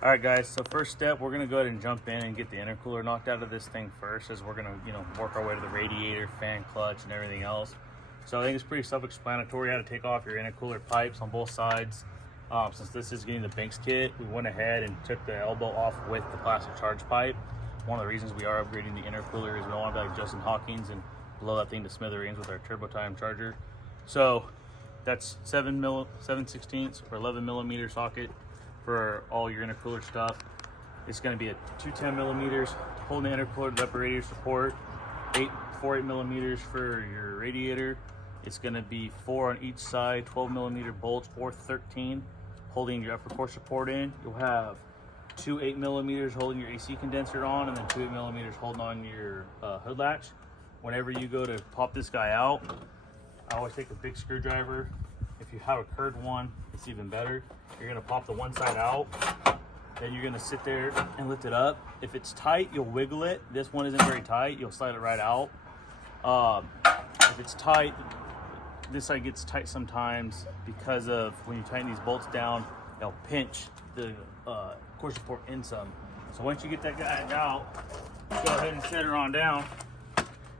All right, guys, so first step, we're gonna go ahead and jump in and get the intercooler knocked out of this thing first, as we're gonna, work our way to the radiator, fan clutch, and everything else. So I think it's pretty self-explanatory how to take off your intercooler pipes on both sides. Since this is getting the Banks kit, we went ahead and took the elbow off with the plastic charge pipe. One of the reasons we are upgrading the intercooler is we don't want to be like Justin Hawkins and blow that thing to smithereens with our turbo time charger. So that's 7/16 or 11 millimeter socket for all your intercooler stuff. It's going to be a 210 millimeters holding the intercooler to the upper radiator support, 4 8 millimeters for your radiator. It's going to be 4 on each side, 12 millimeter bolts or 13 holding your upper core support in. You'll have 2 8 millimeters holding your AC condenser on, and then 2 8 millimeters holding on your hood latch. Whenever you go to pop this guy out, I always take a big screwdriver. If you have a curved one, it's even better. You're gonna pop the one side out, then you're gonna sit there and lift it up. If it's tight, you'll wiggle it. This one isn't very tight, you'll slide it right out. If it's tight, this side gets tight sometimes because of when you tighten these bolts down, they'll pinch the core support in some. So once you get that guy out, go ahead and set her on down.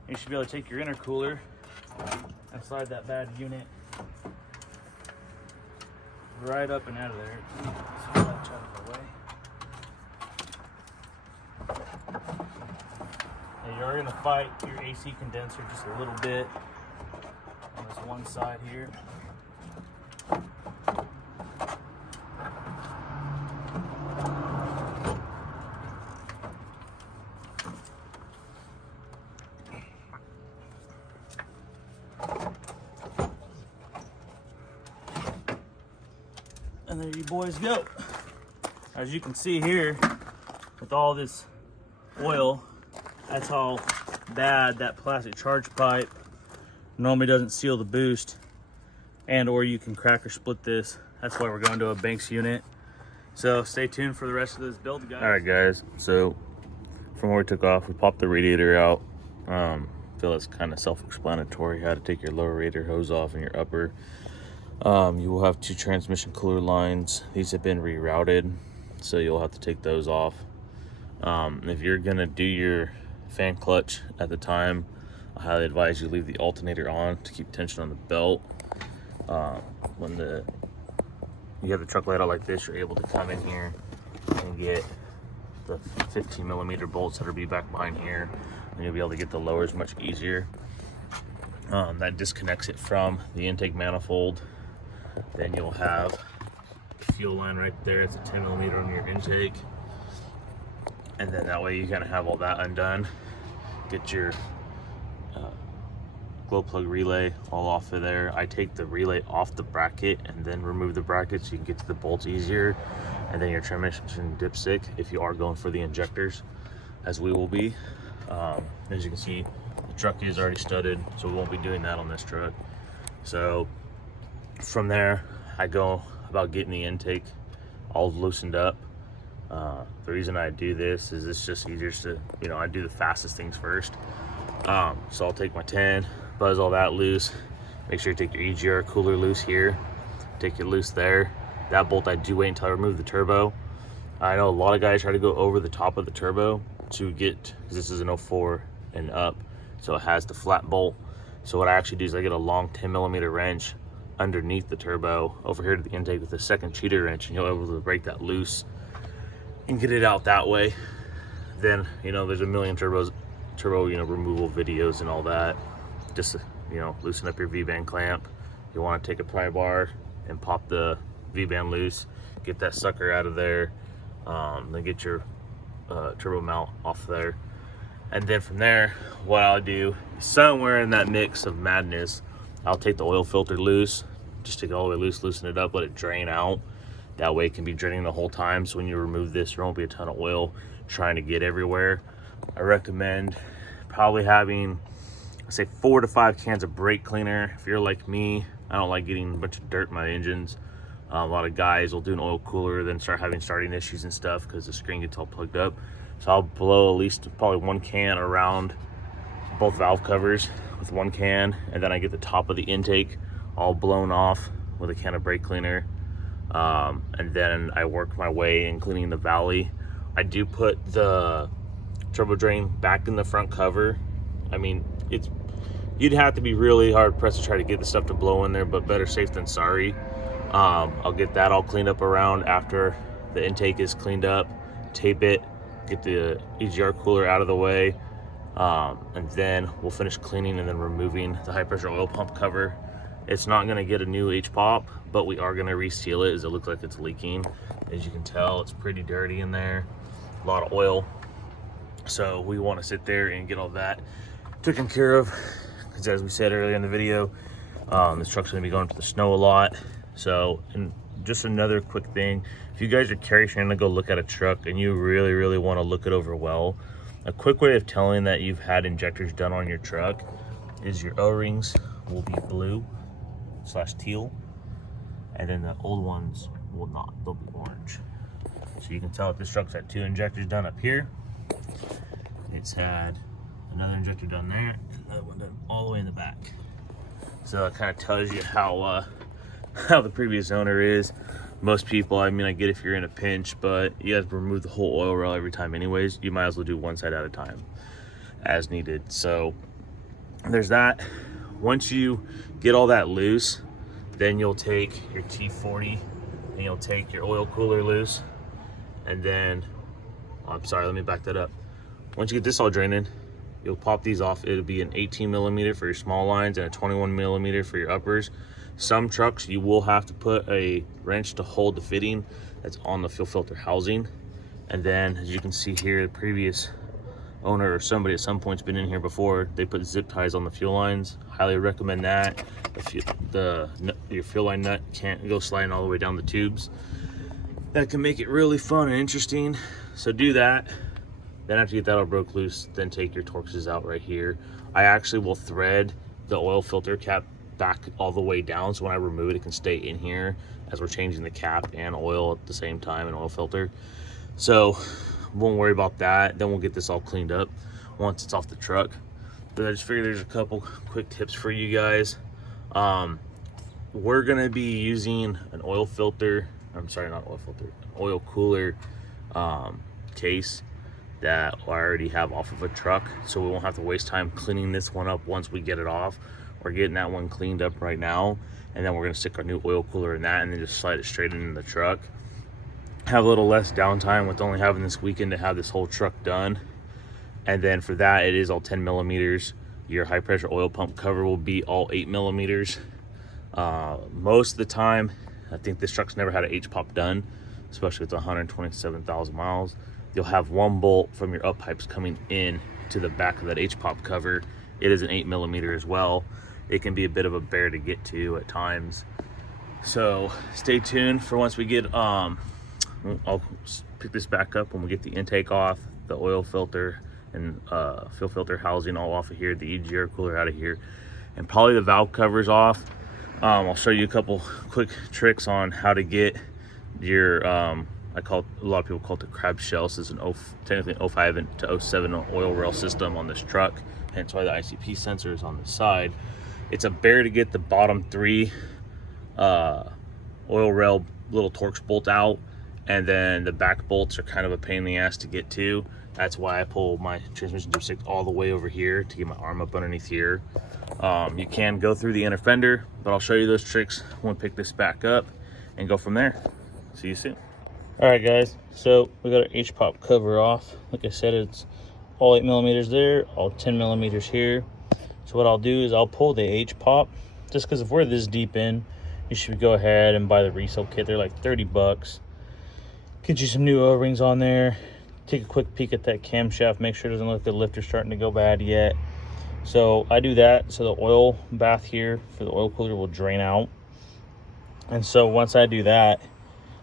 You should be able to take your intercooler and slide that bad unit right up and out of there. So latch out of the way. And you're going to fight your AC condenser just a little bit on this one side here. And there you boys go. As you can see here, with all this oil, that's how bad that plastic charge pipe normally doesn't seal the boost, and or you can crack or split this. That's why we're going to a Banks unit. So stay tuned for the rest of this build, guys. All right, guys, so from where we took off, we popped the radiator out. I feel it's kind of self-explanatory how to take your lower radiator hose off and your upper. You will have 2 transmission cooler lines. These have been rerouted, so you'll have to take those off. If you're gonna do your fan clutch at the time, I highly advise you leave the alternator on to keep tension on the belt. When you have the truck laid out like this, you're able to come in here and get the 15 millimeter bolts that'll be back behind here, and you'll be able to get the lowers much easier. That disconnects it from the intake manifold. Then you'll have the fuel line right there. It's a 10 millimeter on your intake, and then that way you kind of have all that undone. Get your glow plug relay all off of there. I take the relay off the bracket and then remove the bracket so you can get to the bolts easier. And then your transmission dipstick, if you are going for the injectors, as we will be. As you can see, the truck is already studded, so we won't be doing that on this truck. So from there, I go about getting the intake all loosened up. The reason I do this is it's just easier to, I do the fastest things first. So I'll take my 10, buzz all that loose. Make sure you take your EGR cooler loose here. Take it loose there. That bolt I do wait until I remove the turbo. I know a lot of guys try to go over the top of the turbo to get, because this is an 04 and up, so it has the flat bolt. So what I actually do is I get a long 10 millimeter wrench underneath the turbo over here to the intake with a second cheater wrench, and you'll be able to break that loose and get it out that way. Then, there's a million turbo removal videos and all that. Just, loosen up your V-band clamp. You want to take a pry bar and pop the V-band loose, get that sucker out of there, then get your turbo mount off there. And then from there, what I'll do is somewhere in that mix of madness, I'll take the oil filter loose, just take it all the way loose, loosen it up, let it drain out. That way it can be draining the whole time, so when you remove this, there won't be a ton of oil trying to get everywhere. I recommend probably having, I say 4 to 5 cans of brake cleaner. If you're like me, I don't like getting a bunch of dirt in my engines. A lot of guys will do an oil cooler, then start having starting issues and stuff because the screen gets all plugged up. So I'll blow at least probably 1 can around both valve covers with 1 can, and then I get the top of the intake all blown off with a can of brake cleaner. And then I work my way in cleaning the valley. I do put the turbo drain back in the front cover. I mean, you'd have to be really hard pressed to try to get the stuff to blow in there, but better safe than sorry. I'll get that all cleaned up around after the intake is cleaned up, tape it, get the EGR cooler out of the way, and then we'll finish cleaning and then removing the high pressure oil pump cover. It's not going to get a new H-pop, but we are going to reseal it as it looks like it's leaking. As you can tell, it's pretty dirty in there, a lot of oil. So we want to sit there and get all that taken care of, because as we said earlier in the video, this truck's going to be going to the snow a lot. So, and just another quick thing, if you guys are curious, you're going to go look at a truck and you really want to look it over well, a quick way of telling that you've had injectors done on your truck is your O-rings will be blue/teal, and then the old ones will not, they'll be orange. So you can tell if this truck's had 2 injectors done up here. It's had another injector done there, and another one done all the way in the back. So it kind of tells you how the previous owner is. Most people, I mean, I get if you're in a pinch, but you have to remove the whole oil rail every time anyways. You might as well do one side at a time as needed. So there's that. Once you get all that loose, then you'll take your T40 and you'll take your oil cooler loose, and then, oh, I'm sorry, let me back that up. Once you get this all drained, you'll pop these off. It'll be an 18 millimeter for your small lines and a 21 millimeter for your uppers. Some trucks you will have to put a wrench to hold the fitting that's on the fuel filter housing. And then, as you can see here, the previous owner or somebody at some point's been in here before, they put zip ties on the fuel lines. Highly recommend that. If your fuel line nut can't go sliding all the way down the tubes, that can make it really fun and interesting. So do that. Then after you get that all broke loose, then take your Torxes out right here. I actually will thread the oil filter cap back all the way down, so when I remove it, it can stay in here as we're changing the cap and oil at the same time, and oil filter. So won't worry about that. Then we'll get this all cleaned up once it's off the truck. But I just figured there's a couple quick tips for you guys. We're gonna be using an oil filter, I'm sorry, not oil filter, oil cooler case that I already have off of a truck, so we won't have to waste time cleaning this one up once we get it off. We're getting that one cleaned up right now, and then we're gonna stick our new oil cooler in that and then just slide it straight into the truck. Have a little less downtime with only having this weekend to have this whole truck done. And then for that, it is all 10 millimeters. Your high pressure oil pump cover will be all 8 millimeters. Most of the time, I think this truck's never had an H-pop done, especially with 127,000 miles. You'll have one bolt from your up pipes coming in to the back of that H-pop cover. It is an 8 millimeter as well. It can be a bit of a bear to get to at times. So stay tuned for once we get, I'll pick this back up when we get the intake off, the oil filter and fuel filter housing all off of here, the EGR cooler out of here, and probably the valve covers off. I'll show you a couple quick tricks on how to get your, a lot of people call it the crab shell. This is technically an 05 to 07 oil rail system on this truck, hence why the ICP sensor is on the side. It's a bear to get the bottom 3 oil rail little Torx bolt out, and then the back bolts are kind of a pain in the ass to get to. That's why I pull my transmission dipstick all the way over here to get my arm up underneath here. You can go through the inner fender, but I'll show you those tricks when we pick this back up and go from there. See you soon. All right, guys, so we got our H-pop cover off. Like I said, it's all 8 millimeters there, all 10 millimeters here. So what I'll do is I'll pull the H-pop, just because if we're this deep in, you should go ahead and buy the resale kit. They're like 30 bucks. Get you some new O-rings on there. Take a quick peek at that camshaft. Make sure it doesn't look like the lifter's starting to go bad yet. So I do that so the oil bath here for the oil cooler will drain out. And so once I do that,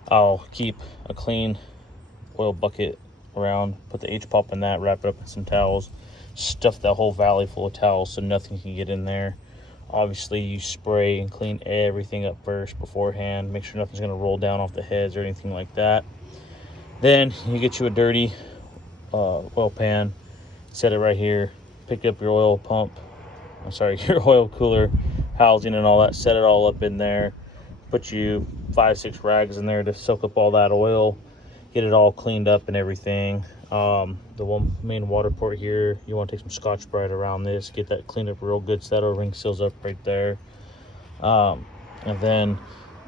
I'll keep a clean oil bucket around, put the H-pop in that, wrap it up in some towels, stuff that whole valley full of towels so nothing can get in there. Obviously, you spray and clean everything up first beforehand. Make sure nothing's going to roll down off the heads or anything like that. Then you get you a dirty oil pan, set it right here, pick up your oil pump, your oil cooler housing and all that, set it all up in there. Put you 5-6 rags in there to soak up all that oil, get it all cleaned up and everything. The one main water port here, you want to take some Scotch-Brite around this, get that cleaned up real good so that O-ring seals up right there. And then,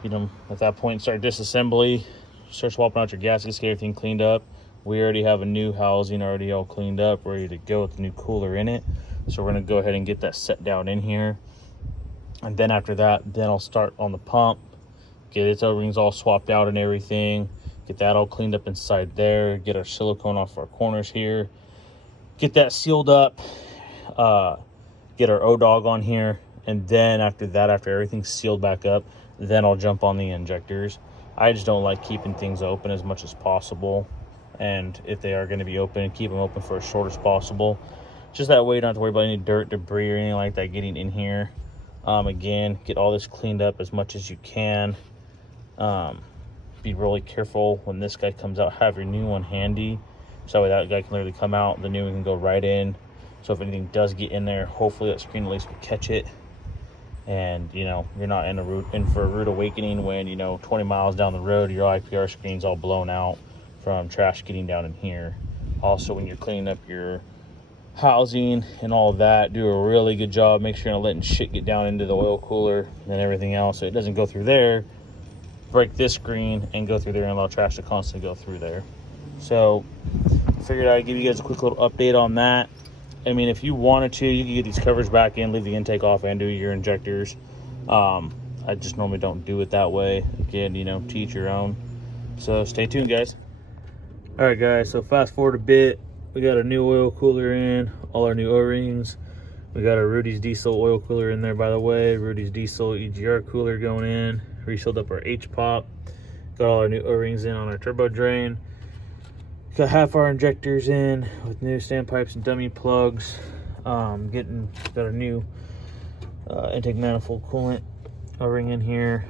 you know, at that point, start disassembly, start swapping out your gaskets, get everything cleaned up. We already have a new housing already all cleaned up, ready to go with the new cooler in it. So we're going to go ahead and get that set down in here. And then after that, then I'll start on the pump, get its O-rings all swapped out and everything, get that all cleaned up inside there, get our silicone off our corners here, get that sealed up, get our O-dog on here. And then after that, after everything's sealed back up, then I'll jump on the injectors. I just don't like keeping things open as much as possible. And if they are going to be open, keep them open for as short as possible. Just that way you don't have to worry about any dirt, debris, or anything like that getting in here. Again, get all this cleaned up as much as you can. Be really careful when this guy comes out. Have your new one handy. So that way that guy can literally come out, the new one can go right in. So if anything does get in there, hopefully that screen at least will catch it. And, you know, you're not in for a rude awakening when, you know, 20 miles down the road, your IPR screen's all blown out from trash getting down in here. Also, when you're cleaning up your housing and all of that, do a really good job. Make sure you're not letting shit get down into the oil cooler and everything else so it doesn't go through there, break this screen, and go through there and allow trash to constantly go through there. So I figured I'd give you guys a quick little update on that. I mean, if you wanted to, you could get these covers back in, leave the intake off, and do your injectors. I just normally don't do it that way. Again, you know, to each your own. So stay tuned, guys. All right, guys, so fast forward a bit. We got a new oil cooler in, all our new O-rings. We got our Rudy's Diesel oil cooler in there, by the way. Rudy's Diesel EGR cooler going in. Resealed up our H-pop. Got all our new O-rings in on our turbo drain. Got half our injectors in with new standpipes and dummy plugs. Got a new intake manifold coolant O-ring in here.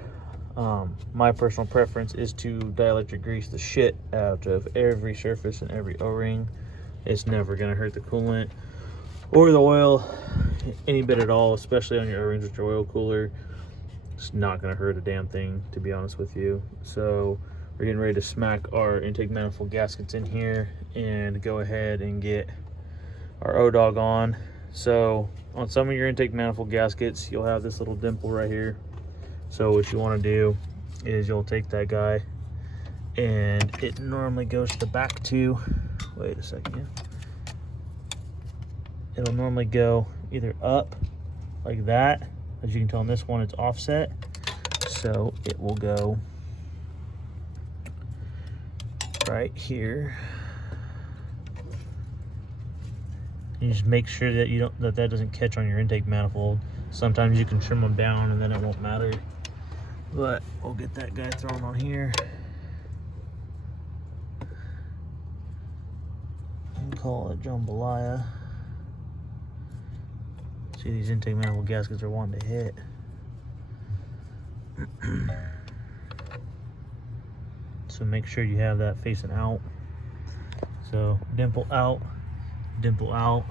My personal preference is to dielectric grease the shit out of every surface and every O-ring. It's never gonna hurt the coolant or the oil any bit at all, especially on your O-rings with your oil cooler. It's not gonna hurt a damn thing, to be honest with you. So we're getting ready to smack our intake manifold gaskets in here and go ahead and get our O-dog on. So on some of your intake manifold gaskets, you'll have this little dimple right here. So what you want to do is you'll take that guy, and it normally goes to the back too. Wait a second here. It'll normally go either up like that. As you can tell on this one, it's offset. So it will go right here. You just make sure that you don't that doesn't catch on your intake manifold. Sometimes you can trim them down and then it won't matter. But we'll get that guy thrown on here. And call it jambalaya. See, these intake manifold gaskets are wanting to hit. So make sure you have that facing out. So dimple out, dimple out.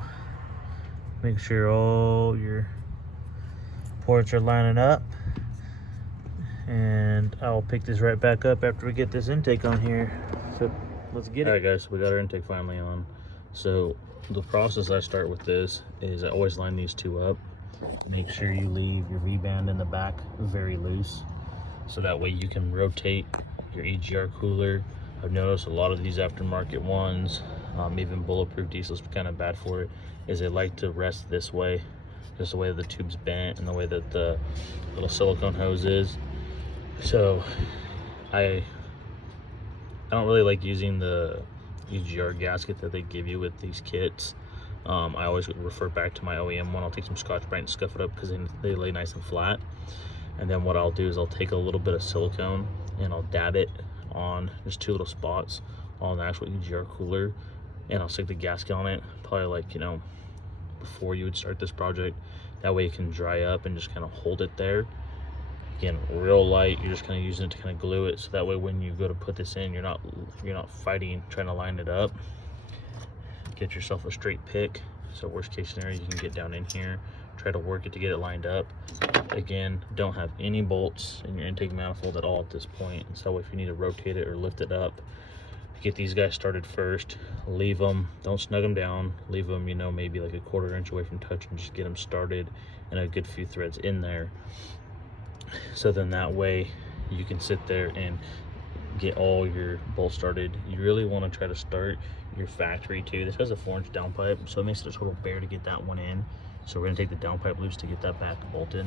Make sure all your ports are lining up. And I'll pick this right back up after we get this intake on here. So let's get it. All right, guys, so we got our intake finally on. So the process I start with this is I always line these two up. Make sure you leave your V-band in the back very loose, so that way you can rotate your EGR cooler. I've noticed a lot of these aftermarket ones, even bulletproof diesels, kind of bad for it, is they like to rest this way, just the way the tube's bent and the way that the little silicone hose is. So I don't really like using the EGR gasket that they give you with these kits. I always refer back to my OEM one. I'll take some Scotch-Brite and scuff it up because they lay nice and flat. And then what I'll do is I'll take a little bit of silicone and I'll dab it on just 2 little spots on the actual EGR cooler, and I'll stick the gasket on it, probably like, you know, before you would start this project. That way it can dry up and just kind of hold it there. Again, real light. You're just kind of using it to kind of glue it, so that way when you go to put this in, you're not fighting trying to line it up. Get yourself a straight pick, so worst case scenario, you can get down in here, try to work it to get it lined up. Again, don't have any bolts in your intake manifold at all at this point, so if you need to rotate it or lift it up, get these guys started first. Leave them, don't snug them down, leave them, you know, maybe like a 1/4 inch away from touch, and just get them started and a good few threads in there. So then that way you can sit there and get all your bolts started. You really want to try to start your factory too. This has a 4-inch downpipe, so it makes it a total bear to get that one in. So we're gonna take the downpipe loose to get that back bolted.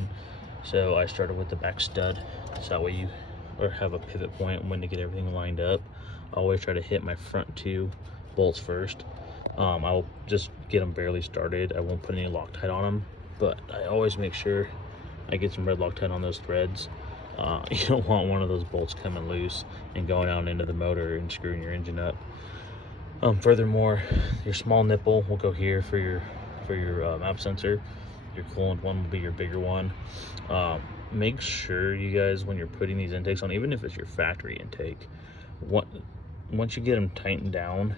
So I started with the back stud, so that way you have a pivot point when to get everything lined up. I always try to hit my front 2 bolts first. I'll just get them barely started. I won't put any Loctite on them, but I always make sure I get some red Loctite on those threads. You don't want one of those bolts coming loose and going out into the motor and screwing your engine up. Furthermore, your small nipple will go here for your map sensor. Your coolant one will be your bigger one. Make sure you guys, when you're putting these intakes on, even if it's your factory intake, once you get them tightened down,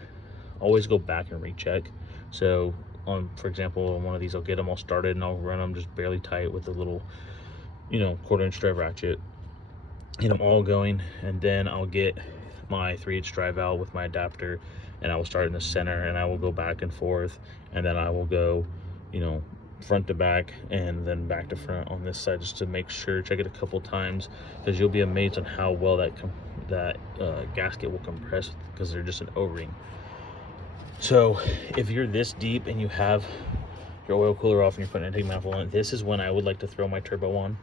always go back and recheck. So for example, on one of these, I'll get them all started and I'll run them just barely tight with a little, you know, 1/4 inch drive ratchet, get them all going, and then I'll get my 3/8 drive out with my adapter, and I will start in the center, and I will go back and forth, and then I will go, you know, front to back and then back to front on this side, just to make sure. Check it a couple times, because you'll be amazed on how well that gasket will compress, because they're just an O-ring. So if you're this deep and you have your oil cooler off and you're putting an intake manifold on, this is when I would like to throw my turbo on.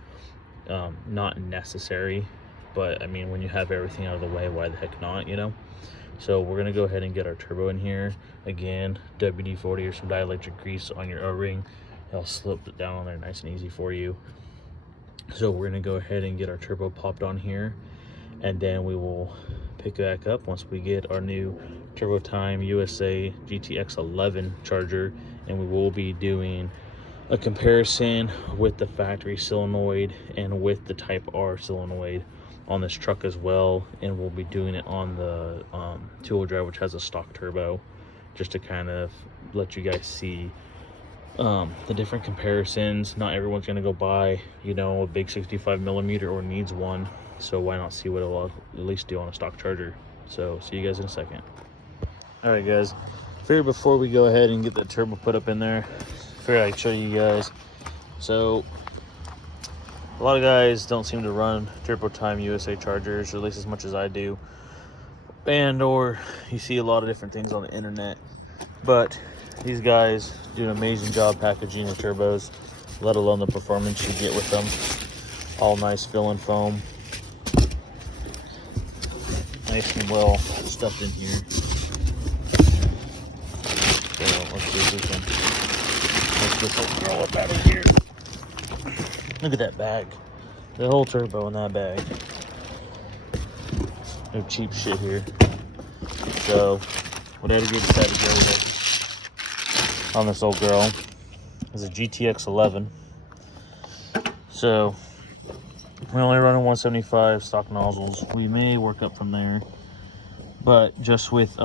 Not necessary, but I mean, when you have everything out of the way, why the heck not, you know? So we're gonna go ahead and get our turbo in here. Again, WD-40 or some dielectric grease on your O-ring. I'll slip it down on there nice and easy for you. So we're gonna go ahead and get our turbo popped on here, and then we will pick it back up once we get our new Turbo Time USA GTX 11 charger, and we will be doing a comparison with the factory solenoid and with the Type R solenoid on this truck as well, and we'll be doing it on the 2-wheel drive, which has a stock turbo, just to kind of let you guys see the different comparisons. Not everyone's gonna go buy, you know, a big 65mm or needs one, so why not see what it'll at least do on a stock charger. So see you guys in a second. All right guys, figured before we go ahead and get the turbo put up in there, figured I'd show you guys. So a lot of guys don't seem to run Turbo Time USA chargers, or at least as much as I do, and or you see a lot of different things on the internet, but these guys do an amazing job packaging the turbos, let alone the performance you get with them. All nice fill and foam, nice and well stuffed in here. So let's see if we can make this whole girl up out of here. Look at that bag. The whole turbo in that bag. No cheap shit here. So whatever you decide to go with on this old girl is a GTX 11. So we're only running 175 stock nozzles. We may work up from there, but just with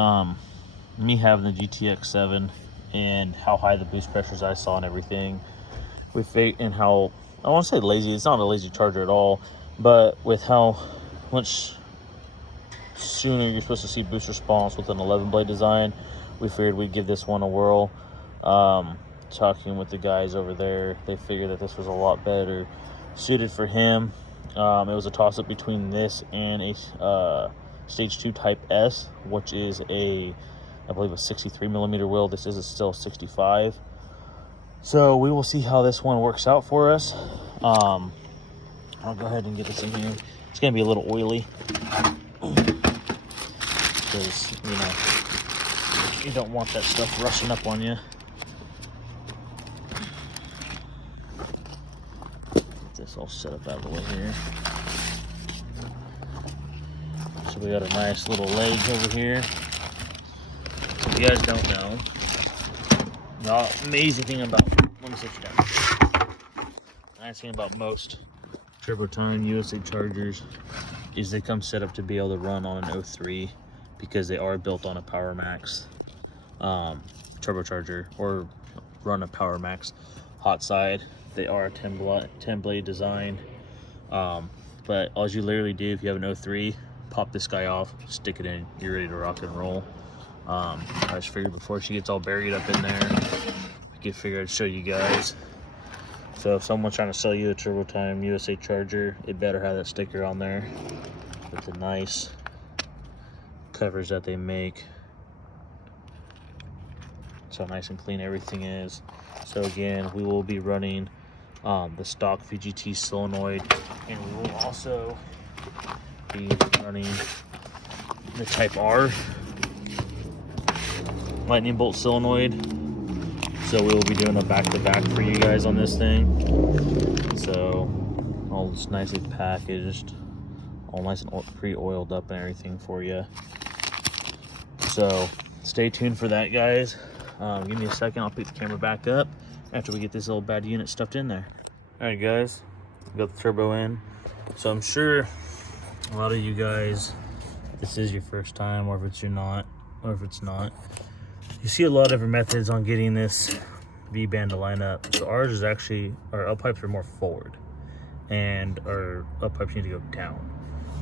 me having the GTX 7 and how high the boost pressures I saw and everything, and how, I want to say lazy, it's not a lazy charger at all, but with how much sooner you're supposed to see boost response with an 11 blade design, we figured we'd give this one a whirl. Talking with the guys over there, they figured that this was a lot better suited for him. It was a toss-up between this and a Stage 2 Type S, which is I believe a 63mm wheel. This is still 65. So we will see how this one works out for us. I'll go ahead and get this in here. It's gonna be a little oily, because you know, you don't want that stuff rushing up on you. Get this all set up out of the way here. So we got a nice little leg over here. If you guys don't know, the amazing thing about, let me sit you down. The nice thing about most Turbo Time USA chargers is they come set up to be able to run on an 03, because they are built on a Power Max turbocharger, or run a Power Max hot side. They are a 10 blade design. But all you literally do, if you have an 03, pop this guy off, stick it in, you're ready to rock and roll. I just figured before she gets all buried up in there, I figured I'd show you guys. So if someone's trying to sell you a Turbo Time USA charger, it better have that sticker on there with the nice covers that they make. So nice and clean everything is. So again, we will be running the stock VGT solenoid, and we will also be running the Type R lightning bolt solenoid. So we will be doing a back-to-back for you guys on this thing. So all this nicely packaged, all nice and pre-oiled up and everything for you. So stay tuned for that, guys. Give me a second, I'll pick the camera back up after we get this little bad unit stuffed in there. All right, guys, got the turbo in. So I'm sure a lot of you guys, this is your first time, or if it's not, you see a lot of different methods on getting this V-band to line up. So ours is actually, our up pipes are more forward, and our up pipes need to go down.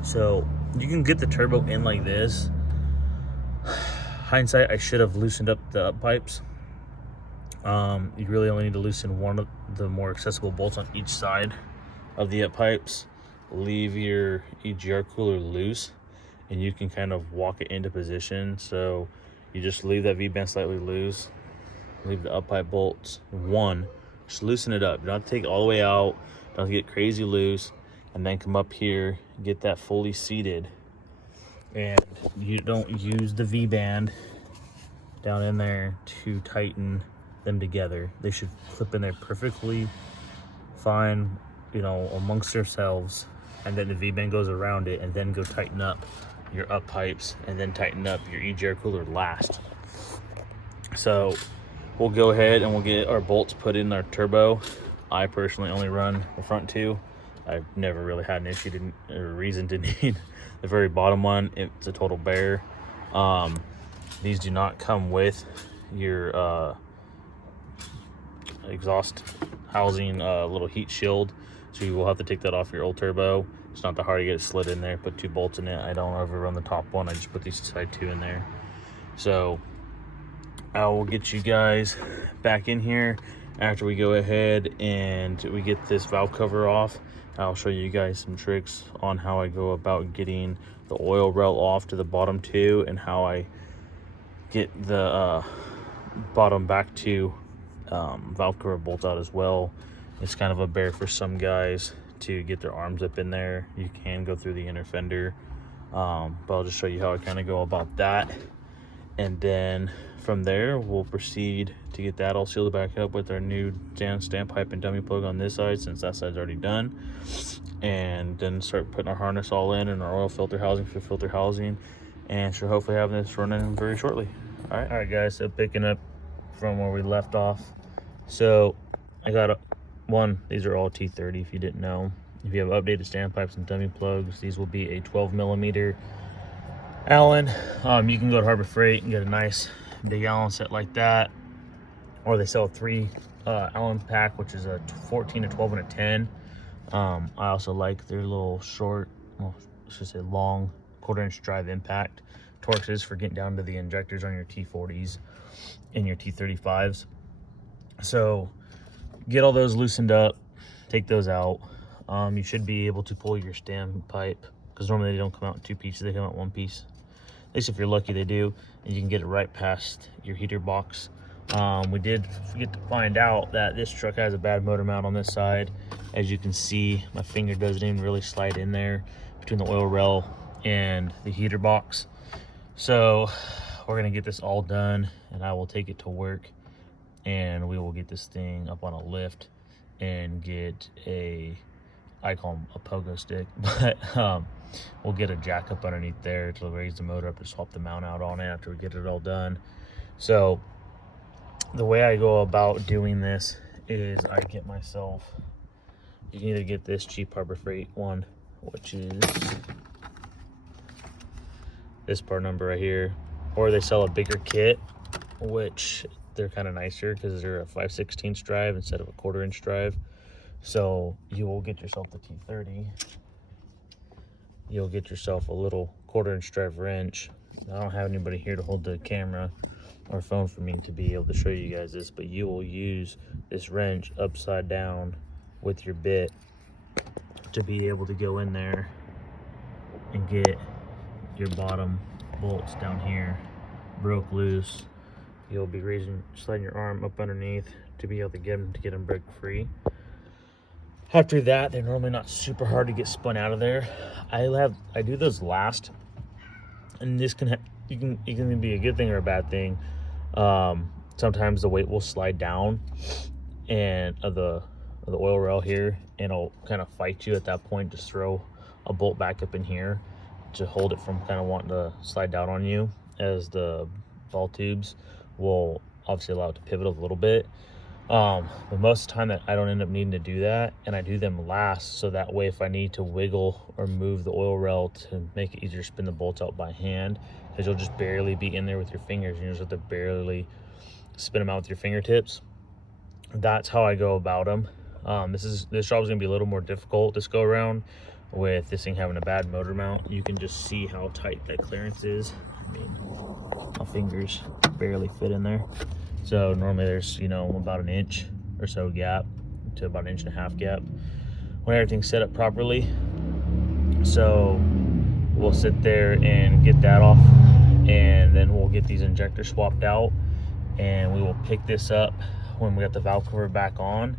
So you can get the turbo in like this. Hindsight, I should have loosened up the up pipes. You really only need to loosen one of the more accessible bolts on each side of the up pipes. Leave your EGR cooler loose, and you can kind of walk it into position. So you just leave that V-band slightly loose, leave the up pipe bolts just loosen it up. You don't have to take it all the way out, don't have to get crazy loose, and then come up here, get that fully seated. And you don't use the V-band down in there to tighten them together. They should clip in there perfectly fine, you know, amongst themselves, and then the V-band goes around it, and then go tighten up your up pipes, and then tighten up your EGR cooler last. So we'll go ahead and we'll get our bolts put in our turbo. I personally only run the front two. I've never really had an issue or reason to need the very bottom one. It's a total bear. These do not come with your exhaust housing little heat shield, so you will have to take that off your old turbo. It's not that hard to get it slid in there. Put 2 bolts in it. I don't ever run the top one, I just put these side 2 in there. So I will get you guys back in here after we go ahead and we get this valve cover off. I'll show you guys some tricks on how I go about getting the oil rail off to the bottom 2, and how I get the bottom back 2 valve cover bolts out as well. It's kind of a bear for some guys to get their arms up in there. You can go through the inner fender, but I'll just show you how I kind of go about that. And then from there, we'll proceed to get that all sealed back up with our new stand pipe and dummy plug on this side, since that side's already done. And then start putting our harness all in, and our oil filter housing for filter housing, and should hopefully have this running very shortly. All right, guys, so picking up from where we left off. So I got these are all T30 if you didn't know. If you have updated standpipes and dummy plugs, these will be a 12mm Allen. You can go to Harbor Freight and get a nice big Allen set like that, or they sell a 3 Allen pack, which is a 14, a 12, and a 10. I also like their little short, well, let's just say long 1/4-inch drive impact Torxes for getting down to the injectors on your T40s and your T35s. So get all those loosened up, take those out. You should be able to pull your standpipe, because normally they don't come out in 2 pieces, they come out 1 piece. At least if you're lucky, they do, and you can get it right past your heater box. We did forget to find out that this truck has a bad motor mount on this side. As you can see, my finger doesn't even really slide in there between the oil rail and the heater box. So we're gonna get this all done, and I will take it to work, and we will get this thing up on a lift and get I call them a pogo stick, but we'll get a jack up underneath there to raise the motor up and swap the mount out on it after we get it all done. So the way I go about doing this is I get myself, you can either get this cheap Harbor Freight one, which is this part number right here, or they sell a bigger kit, which they're kind of nicer because they're a 5/16 drive instead of a 1/4 inch drive. So you will get yourself the T30. You'll get yourself a little 1/4 inch drive wrench. I don't have anybody here to hold the camera or phone for me to be able to show you guys this, but you will use this wrench upside down with your bit to be able to go in there and get your bottom bolts down here broke loose. You'll be sliding your arm up underneath to be able to get them break free. After that, they're normally not super hard to get spun out of there. I do those last, and this can be a good thing or a bad thing. Sometimes the weight will slide down and of the oil rail here, and it'll kind of fight you at that point. Just throw a bolt back up in here to hold it from kind of wanting to slide down on you, as the ball tubes will obviously allow it to pivot a little bit. But most of the time that I don't end up needing to do that, and I do them last, so that way if I need to wiggle or move the oil rail to make it easier to spin the bolts out by hand, because you'll just barely be in there with your fingers, and you just have to barely spin them out with your fingertips. That's how I go about them. This job is going to be a little more difficult this go around with this thing having a bad motor mount. You can just see how tight that clearance is. I mean, my fingers barely fit in there. So normally there's, you know, about an inch or so gap to about an 1.5 inch gap when everything's set up properly. So we'll sit there and get that off, and then we'll get these injectors swapped out, and we will pick this up when we got the valve cover back on.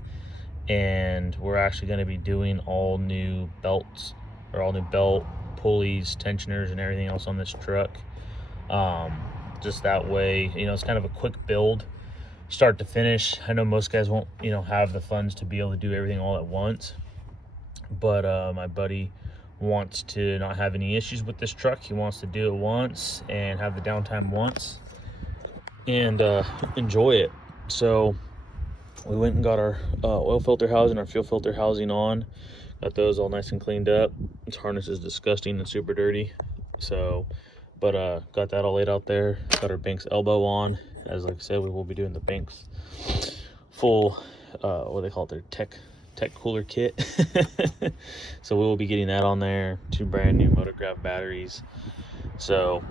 And we're actually going to be doing all new belts, or all new belt, pulleys, tensioners, and everything else on this truck. Just that way, you know, it's kind of a quick build, start to finish. I know most guys won't, you know, have the funds to be able to do everything all at once, but my buddy wants to not have any issues with this truck. He wants to do it once and have the downtime once and enjoy it. So we went and got our oil filter housing, our fuel filter housing on, got those all nice and cleaned up. This harness is disgusting and super dirty, so but got that all laid out there. Got our Banks elbow on. As like I said, we will be doing the Banks full what they call it, their tech cooler kit. So we will be getting that on there. 2 brand new Motograph batteries. So,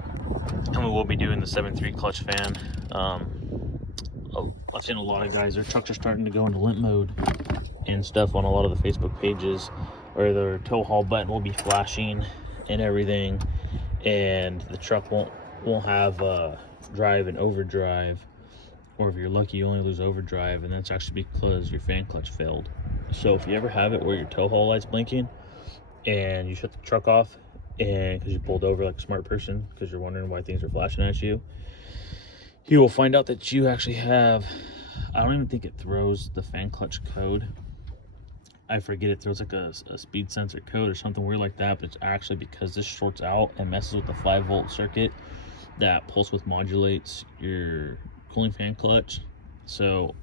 and we will be doing the 7.3 clutch fan. I've seen a lot of guys, their trucks are starting to go into limp mode and stuff on a lot of the Facebook pages, or their tow haul button will be flashing and everything, and the truck won't have drive and overdrive, or if you're lucky you only lose overdrive, and that's actually because your fan clutch failed. So if you ever have it where your tow haul light's blinking and you shut the truck off, and because you pulled over like a smart person because you're wondering why things are flashing at you, you will find out that you actually have, I don't even think it throws the fan clutch code. I forget, it throws like a speed sensor code or something weird like that, but it's actually because this shorts out and messes with the 5-volt circuit that pulse width modulates your cooling fan clutch. So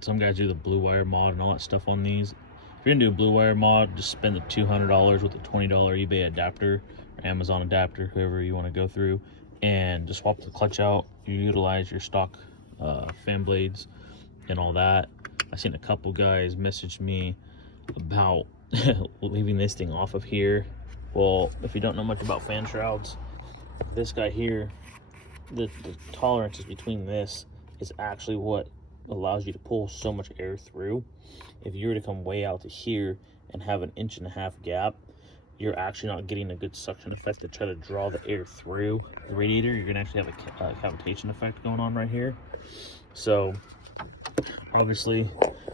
some guys do the blue wire mod and all that stuff on these. If you're gonna do a blue wire mod, just spend the $200 with a $20 eBay adapter or Amazon adapter, whoever you want to go through, and just swap the clutch out. You utilize your stock fan blades and all that. I've seen a couple guys message me about leaving this thing off of here. Well, if you don't know much about fan shrouds, this guy here, the tolerances between this is actually what allows you to pull so much air through. If you were to come way out to here and have an 1.5 inch gap, you're actually not getting a good suction effect to try to draw the air through the radiator. You're gonna actually have a cavitation effect going on right here. So obviously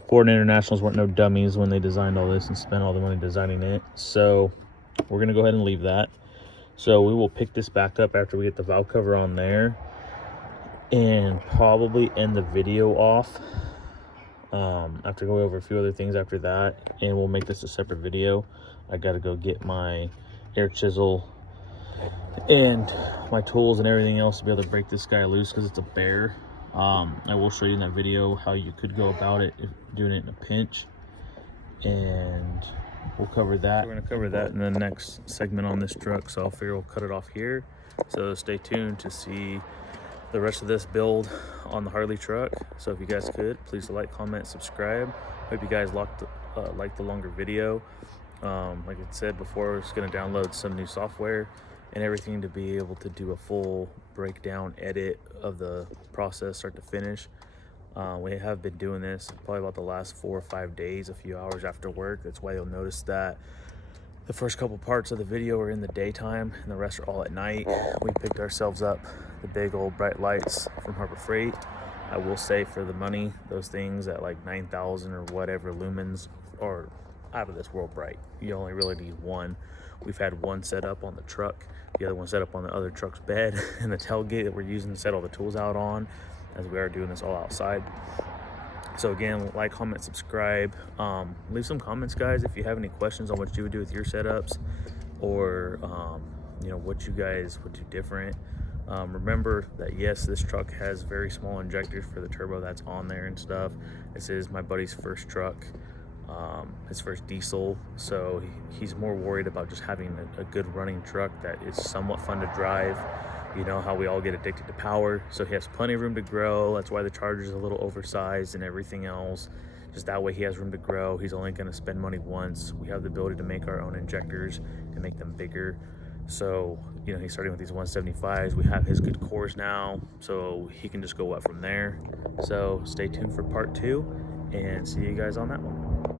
Ford Internationals weren't no dummies when they designed all this and spent all the money designing it. So we're gonna go ahead and leave that. So we will pick this back up after we get the valve cover on there, and probably end the video off after going over a few other things after that, and we'll make this a separate video. I gotta go get my air chisel and my tools and everything else to be able to break this guy loose because it's a bear. I will show you in that video how you could go about it if doing it in a pinch, and we'll cover that. We're gonna cover that in the next segment on this truck, so I'll figure we'll cut it off here. So stay tuned to see the rest of this build on the Harley truck. So if you guys could, please like, comment, subscribe. Hope you guys liked the longer video. Like I said before, I was going to download some new software and everything to be able to do a full breakdown edit of the process start to finish. We have been doing this probably about the last 4 or 5 days, a few hours after work. That's why you'll notice that the first couple parts of the video are in the daytime and the rest are all at night. We picked ourselves up the big old bright lights from Harbor Freight. I will say, for the money, those things at like 9,000 or whatever lumens are out of this world bright. You only really need one. We've had one set up on the truck, the other one set up on the other truck's bed, and the tailgate that we're using to set all the tools out on, as we are doing this all outside. So again, like, comment, subscribe. Leave some comments, guys, if you have any questions on what you would do with your setups, or you know, what you guys would do different. Remember that yes, this truck has very small injectors for the turbo that's on there and stuff. This is my buddy's first truck, his first diesel, so he's more worried about just having a good running truck that is somewhat fun to drive. You know how we all get addicted to power, so he has plenty of room to grow. That's why the Charger is a little oversized and everything else. Just that way he has room to grow. He's only going to spend money once. We have the ability to make our own injectors and make them bigger. So, you know, he's starting with these 175s. We have his good cores now, so he can just go up from there. So stay tuned for part 2 and see you guys on that one.